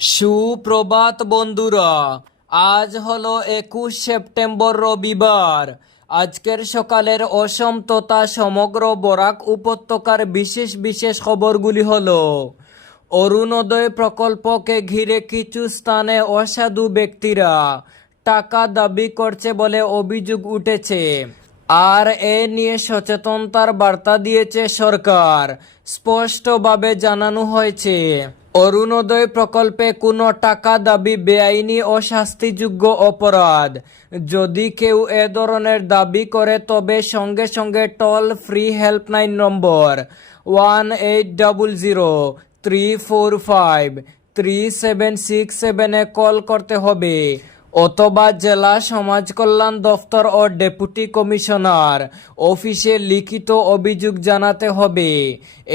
সুপ্রভাত বন্ধুরা, আজ হলো একুশ সেপ্টেম্বর রবিবার। আজকের সকালের অসম তথা সমগ্র বরাক উপত্যকার বিশেষ বিশেষ খবরগুলি হলো, অরুণোদয় প্রকল্পকে ঘিরে কিছু স্থানে অসাধু ব্যক্তিরা টাকা দাবি করছে বলে অভিযোগ উঠেছে। আর এ নিয়ে সচেতনতার বার্তা দিয়েছে সরকার, স্পষ্টভাবে জানানো হয়েছে। অরুণোদয় প্রকল্পে কোনো টাকা দাবি, বেআইনি ও শাস্তিযোগ্য অপরাধ। যদি কেউ এ ধরনের দাবি করে, তবে সঙ্গে সঙ্গে toll free helpline number one eight double zero three four five three seven six সেভেনে কল করতে হবে। অথবা জেলা সমাজ কল্যাণ দফতর ও ডেপুটি কমিশনার। অফিসে লিখিত অভিযোগ জানাতে হবে।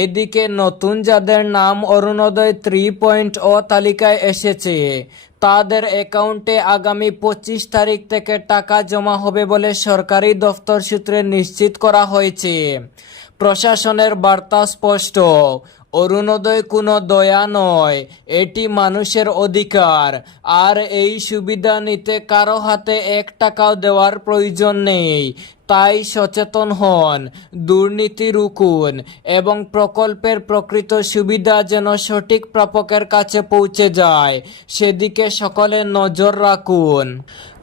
এদিকে নতুন যাদের নাম অরুণোদয় থ্রি পয়েন্ট ও তালিকায় এসেছে, তাদের অ্যাকাউন্টে আগামী পঁচিশ তারিখ থেকে টাকা জমা হবে বলে সরকারি দফতর সূত্রে নিশ্চিত করা হয়েছে। প্রশাসনের বার্তা স্পষ্ট অরুণোদয় কোনো দয়া নয়, এটি মানুষের অধিকার। আর এই সুবিধা নিতে কারও হাতে এক টাকাও দেওয়ার প্রয়োজন নেই, তাই সচেতন হন, দুর্নীতি রুকুন এবং প্রকল্পের প্রকৃত সুবিধা যেন সঠিক প্রাপকের কাছে পৌঁছে যায়, সেদিকে সকলে নজর রাখুন।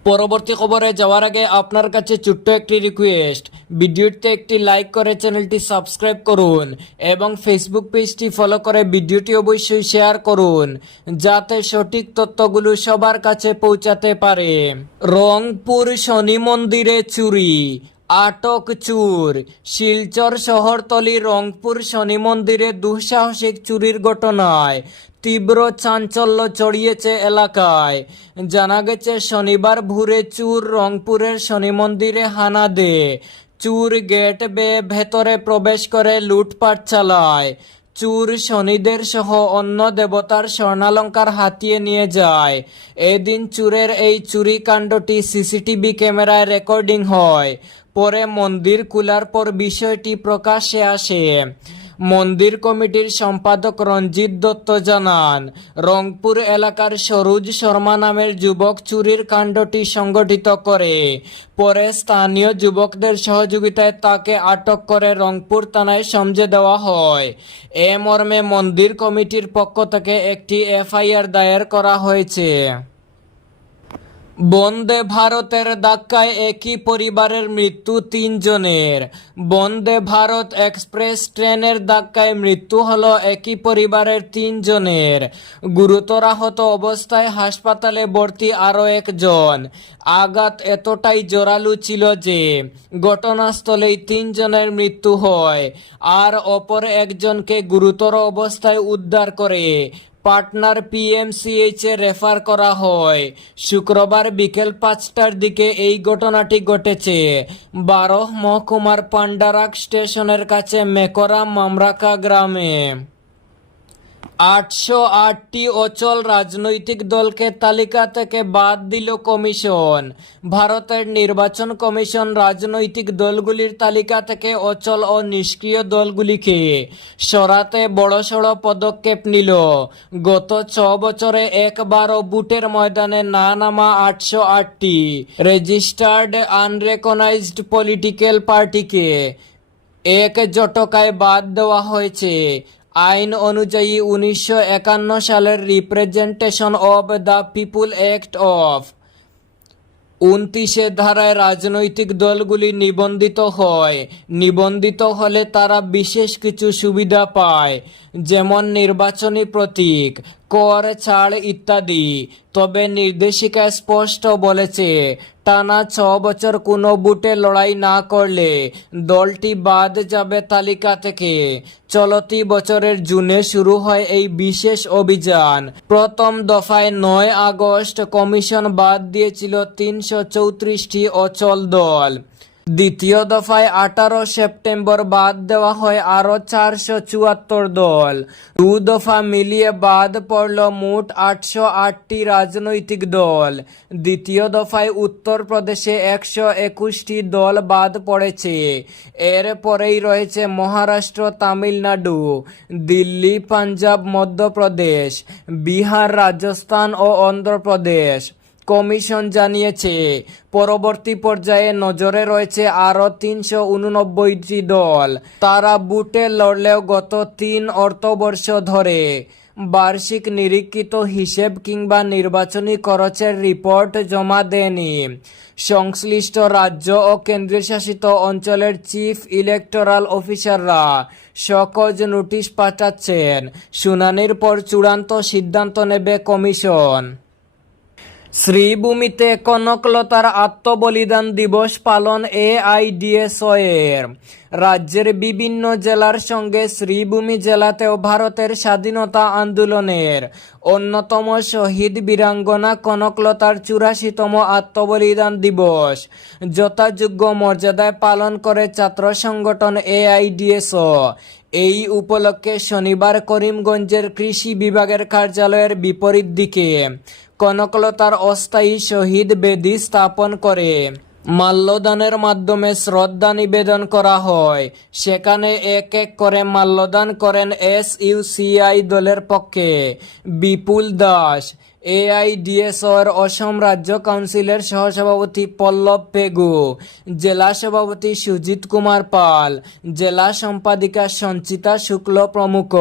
পরবর্তী খবরে যাওয়ার আগে আপনার কাছে ছোট্ট একটি রিকোয়েস্ট ভিডিওটিতে একটি লাইক করে চ্যানেলটি সাবস্ক্রাইব করুন এবং ফেসবুক পেজটি ফলো করে ভিডিওটি অবশ্যই শেয়ার করুন, যাতে সঠিক তথ্যগুলো সবার কাছে পৌঁছাতে পারে। রংপুর শনি মন্দিরে চুরি, আটক চুর। শিলচর শহরতলি রংপুর শনি মন্দিরে দুঃসাহসিক চুরির ঘটনায় তীব্র চাঞ্চল্য ছড়িয়েছে এলাকায়। জানা গেছে, শনিবার ভোরে চুর রংপুরের শনি মন্দিরে হানা দে চুর গেট বেয়ে ভেতরে প্রবেশ করে লুটপাট চালায়। চুর শনিদের সহ অন্য দেবতার স্বর্ণালঙ্কার হাতিয়ে নিয়ে যায়। এদিন চুরের এই চুরি কাণ্ডটি সিসিটিভি ক্যামেরায় রেকর্ডিং হয়। পরে মন্দির খোলার পর বিষয়টি প্রকাশে আসে। মন্দির কমিটির সম্পাদক রঞ্জিত দত্ত জানান, রংপুর এলাকার সরুজ শর্মা নামের যুবক চুরির কাণ্ডটি সংগঠিত করে। পরে স্থানীয় যুবকদের সহযোগিতায় তাকে আটক করে রংপুর থানায় সমঝে দেওয়া হয়। এ মর্মে মন্দির কমিটির পক্ষ থেকে একটি এফআইআর দায়ের করা হয়েছে। বন্দে ভারতের ধাক্কায় একই পরিবারের মৃত্যু তিনজনের। বন্দে ভারত এক্সপ্রেস ট্রেনের ধাক্কায় মৃত্যু হলো একই পরিবারের তিনজনের। গুরুতর আহত অবস্থায় হাসপাতালে ভর্তি আরও একজন। আঘাত এতটাই জোরালো ছিল যে, ঘটনাস্থলেই তিনজনের মৃত্যু হয়। আর অপর একজনকে গুরুতর অবস্থায় উদ্ধার করে পাটনার পিএমসিএইচ রেফার করা হয়। শুক্রবার বিকেল পাঁচটার দিকে এই ঘটনাটি ঘটেছে। বারো মহকুমার পান্ডারাক স্টেশনের কাছে মেকরা মামরাকা গ্রামে। আটশো আটটি অচল রাজনৈতিক দলকে তালিকা থেকে বাদ দিল কমিশন। ভারতের নির্বাচন কমিশন রাজনৈতিক দলগুলির তালিকা থেকে অচল ও নিষ্ক্রিয় দলগুলিকে সরাতে বড়সড় পদক্ষেপ নিল। গত ছ বছরে একবারও বুটের ময়দানে না নামা আটশো আটটি রেজিস্টার্ড আনরেকনাইজড পলিটিক্যাল পার্টিকে এক জটকায় বাদ দেওয়া হয়েছে। আইন অনুযায়ী উনিশশো একান্ন সালের representation of the people act of উনত্রিশের ধারায় রাজনৈতিক দলগুলি নিবন্ধিত হয়। নিবন্ধিত হলে তারা বিশেষ কিছু সুবিধা পায়, যেমন নির্বাচনী প্রতীক কর ছাড় ইত্যাদি। তবে নির্দেশিকা স্পষ্ট বলেছে, টানা ছ বছর কোনো বুটে লড়াই না করলে দলটি বাদ যাবে তালিকা থেকে। চলতি বছরের জুনে শুরু হয় এই বিশেষ অভিযান। প্রথম দফায় নয় আগস্ট কমিশন বাদ দিয়েছিল তিনশো চৌত্রিশটি অচল দল। দ্বিতীয় দফায় আঠারো সেপ্টেম্বর বাদ দেওয়া হয় আরও চারশো চুয়াত্তর দল। দু দফা মিলিয়ে বাদ পড়ল মোট আটশো আটটি রাজনৈতিক দল। দ্বিতীয় দফায় উত্তরপ্রদেশে একশো একুশটি দল বাদ পড়েছে। এর পরেই রয়েছে মহারাষ্ট্র, তামিলনাড়ু, দিল্লি, পাঞ্জাব, মধ্যপ্রদেশ, বিহার, রাজস্থান ও অন্ধ্রপ্রদেশ। কমিশন জানিয়েছে, পরবর্তী পর্যায়ে নজরে রয়েছে আরও তিনশো উননব্বইটি দল। তারা বুটে লড়লেও গত তিন অর্থবর্ষ ধরে বার্ষিক নিরীক্ষিত হিসেব কিংবা নির্বাচনী খরচের রিপোর্ট জমা দেয়নি। সংশ্লিষ্ট রাজ্য ও কেন্দ্রশাসিত অঞ্চলের চিফ ইলেকটোরাল অফিসাররা সকজ নোটিশ পাঠাচ্ছেন। শুনানির পর চূড়ান্ত সিদ্ধান্ত নেবে কমিশন। শ্রীভূমিতে কনকলতার আত্মবলিদান দিবস পালন এআইডিএসও এর রাজ্যের বিভিন্ন জেলার সঙ্গে শ্রীভূমি জেলাতেও ভারতের স্বাধীনতা আন্দোলনের। অন্যতম শহীদ বীরাঙ্গনা কনকলতার চুরাশিতম আত্মবলিদান দিবস। যথাযোগ্য মর্যাদায় পালন করে ছাত্র সংগঠন এআইডিএসও। এই উপলক্ষে শনিবার করিমগঞ্জের কৃষি বিভাগের কার্যালয়ের বিপরীত দিকে কনকলতার অস্থায়ী শহীদ বেদি স্থাপন করে। মাল্যদানের মাধ্যমে শ্রদ্ধা নিবেদন করা হয়। সেখানে এক এক করে মাল্যদান করেন এস ইউ ইউসিআই দলের পক্ষে। বিপুল দাস এআইডিএসওর অসম রাজ্য কাউন্সিলের সহসভাপতি পল্লব পেগু, জেলা সভাপতি সুজিত কুমার পাল, জেলা সম্পাদিকা সঞ্চিতা শুক্ল প্রমুখ।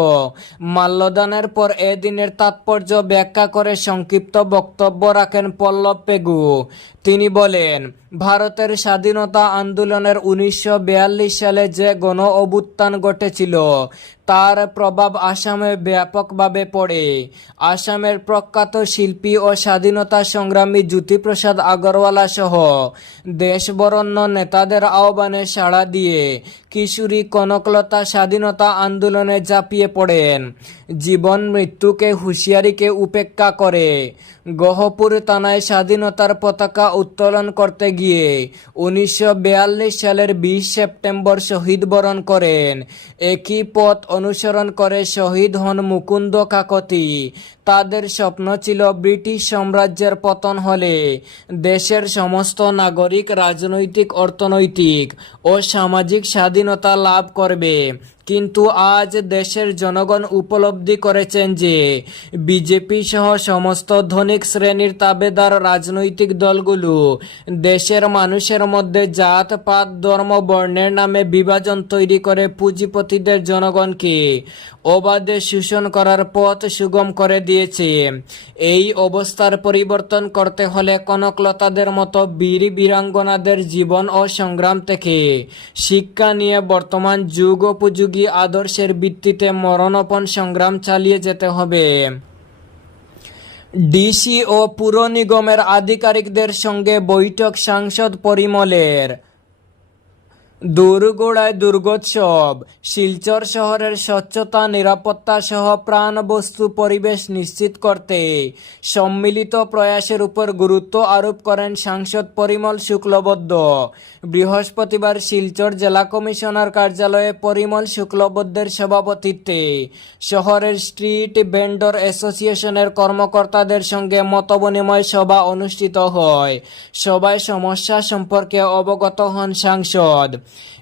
মাল্যদানের পর এ দিনের তাৎপর্য ব্যাখ্যা করে সংক্ষিপ্ত বক্তব্য রাখেন পল্লব পেগু। তিনি বলেন ভারতের স্বাধীনতা আন্দোলনের উনিশশো বিয়াল্লিশ সালে যে গণ অভ্যুত্থান ঘটেছিল, তার প্রভাব আসামে ব্যাপকভাবে পড়ে। আসামের প্রখ্যাত শিল্পী ও স্বাধীনতা সংগ্রামী জ্যোতিপ্রসাদ আগরওয়ালা সহ দেশবরণ্য নেতাদের আহ্বানে সাড়া দিয়ে কিশোরী কনকলতা স্বাধীনতা আন্দোলনে ঝাঁপিয়ে পড়েন। জীবন মৃত্যুকে হুঁশিয়ারিকে উপেক্ষা করে। গহপুর থানায় স্বাধীনতার পতাকা উত্তোলন করতে গিয়ে উনিশশো সালের বিশ সেপ্টেম্বর শহীদ বরণ করেন। একই পথ অনুসরণ করে শহীদ হন মুকুন্দ কাকতি। তাদের স্বপ্ন ছিল ব্রিটিশ সাম্রাজ্যের পতন হলে দেশের সমস্ত নাগরিক রাজনৈতিক, অর্থনৈতিক ও সামাজিক স্বাধীনতা লাভ করবে। কিন্তু আজ দেশের জনগণ উপলব্ধি করেছেন যে বিজেপি সহ সমস্ত ধনিক শ্রেণির তাবেদার রাজনৈতিক দলগুলো দেশের মানুষের মধ্যে জাত, পাত, ধর্ম, বর্ণের নামে বিভাজন তৈরি করে পুঁজিপতিদের জনগণকে অবাধে শোষণ করার পথ সুগম করে দিয়েছে। এই অবস্থার পরিবর্তন করতে হলে কনকলতাদের মতো বীর বীরাঙ্গনাদের জীবন ও সংগ্রাম থেকে শিক্ষা নিয়ে বর্তমান যুগ উপযোগী আদর্শের ভিত্তিতে মরণপণ সংগ্রাম চালিয়ে যেতে হবে। ডিসি ও পুর নিগমের আধিকারিকদের সঙ্গে বৈঠক সাংসদ পরিমলের। দোরগোড়ায় দুর্গোৎসব। শিলচর শহরের স্বচ্ছতা, নিরাপত্তা সহ প্রাণবস্তু পরিবেশ নিশ্চিত করতে সম্মিলিত প্রয়াসের উপর গুরুত্ব আরোপ করেন সাংসদ পরিমল শুক্লবদ্ধ বৃহস্পতিবার শিলচর জেলা কমিশনার কার্যালয়ে পরিমল শুক্লবদ্ধের সভাপতিত্বে শহরের স্ট্রিট ভেন্ডর অ্যাসোসিয়েশনের কর্মকর্তাদের সঙ্গে মতবিনিময় সভা অনুষ্ঠিত হয়। সভায় সমস্যা সম্পর্কে অবগত হন সাংসদ।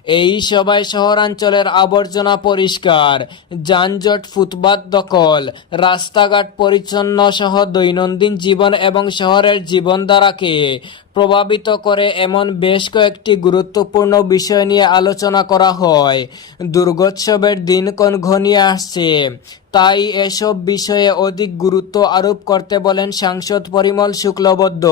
এই সবাই শহরাঞ্চলের আবর্জনা পরিষ্কার, যানজট, ফুটপাত দখল, রাস্তাঘাট পরিচ্ছন্ন সহ দৈনন্দিন জীবন এবং শহরের জীবনধারাকে প্রভাবিত করে এমন বেশ কয়েকটি গুরুত্বপূর্ণ বিষয় নিয়ে আলোচনা করা হয়। দুর্গোৎসবের দিনক্ষণ ঘনিয়ে আসছে? তাই এসব বিষয়ে অধিক গুরুত্ব আরোপ করতে বলেন সাংসদ পরিমল শুক্লবদ্ধ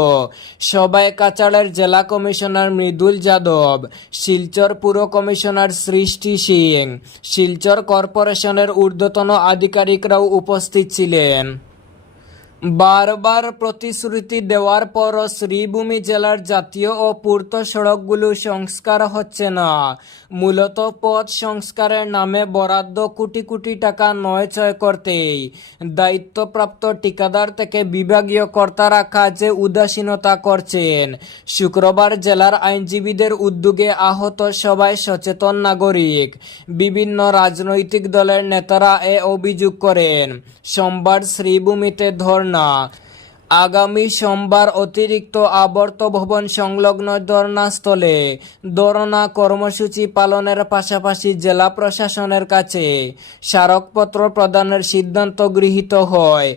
সবাই কাচাড়ের জেলা কমিশনার মৃদুল যাদব, শিলচর পুর কমিশনার সৃষ্টি সিং শিলচর কর্পোরেশনের ঊর্ধ্বতন আধিকারিকরাও উপস্থিত ছিলেন। বারবার প্রতিশ্রুতি দেওয়ার পরও শ্রীভূমি জেলার জাতীয় ও পূর্ত সড়কগুলো সংস্কার হচ্ছে না। মূলত পথ সংস্কারের নামে বরাদ্দ কোটি কোটি টাকা নয় ছয় করতেই। দায়িত্বপ্রাপ্ত ঠিকাদার থেকে বিভাগীয় কর্তারা কাজে উদাসীনতা করছেন। শুক্রবার জেলার আইনজীবীদের উদ্যোগে আহত সবাই সচেতন নাগরিক। বিভিন্ন রাজনৈতিক দলের নেতারা এ অভিযোগ করেন। সোমবার শ্রীভূমিতে ধর্ণা আগামী সোমবার অতিরিক্ত আবর্ত ভবন সংলগ্ন ধর্ণাস্থলে ধর্ণা কর্মসূচি পালনের পাশাপাশি জেলা প্রশাসনের কাছে স্মারকপত্র প্রদানের সিদ্ধান্ত গৃহীত হয়।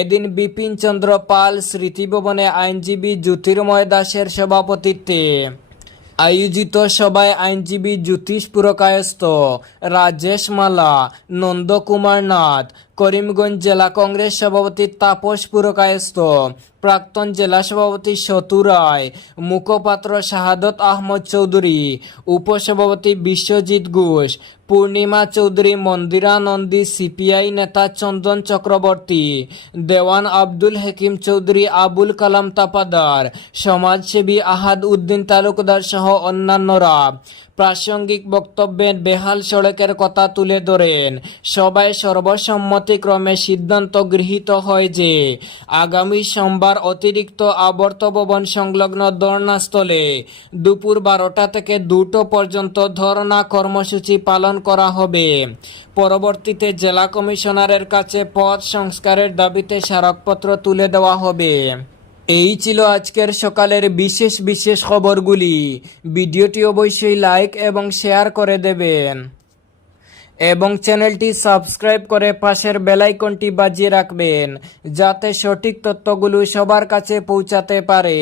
এদিন বিপিন চন্দ্র পাল স্মৃতিভবনে আইনজীবী জ্যোতির্ময় দাসের সভাপতিত্বে আয়োজিত সভায় আইনজীবী জ্যোতিষ পুরকায়স্থ রাজেশ মালা নন্দকুমার নাথ করিমগঞ্জ জেলা কংগ্রেস সভাপতি তাপস পুরকায়স্থ, প্রাক্তন জেলা সভাপতি সতু রায়, মুখপাত্র শাহাদত আহমদ চৌধুরী, উপসভাপতি বিশ্বজিৎ ঘোষ, পূর্ণিমা চৌধুরী মন্দিরা নন্দী সিপিআই নেতা চন্দন চক্রবর্তী, দেওয়ান আব্দুল হাকিম চৌধুরী, আবুল কালাম তাপাদার, সমাজসেবী আহাদ উদ্দিন তালুকদার সহ অন্যান্যরা। প্রাসঙ্গিক বক্তব্যে বেহাল সড়কের কথা তুলে ধরেন, সবাই সর্বসম্মতিক্রমে সিদ্ধান্ত গৃহীত হয় যে আগামী সোমবার অতিরিক্ত আবর্ত ভবন সংলগ্ন ধর্ণাস্থলে দুপুর বারোটা থেকে দুটো পর্যন্ত ধর্ণা কর্মসূচি পালন করা হবে। পরবর্তীতে জেলা কমিশনারের কাছে পথ সংস্কারের দাবিতে স্মারকপত্র তুলে দেওয়া হবে। এই ছিল আজকের সকালের বিশেষ বিশেষ খবরগুলি। ভিডিওটি অবশ্যই লাইক এবং শেয়ার করে দেবেন। এবং চ্যানেলটি সাবস্ক্রাইব করে পাশের বেলাইকনটি বাজিয়ে রাখবেন, যাতে সঠিক তথ্যগুলো সবার কাছে পৌঁছাতে পারে।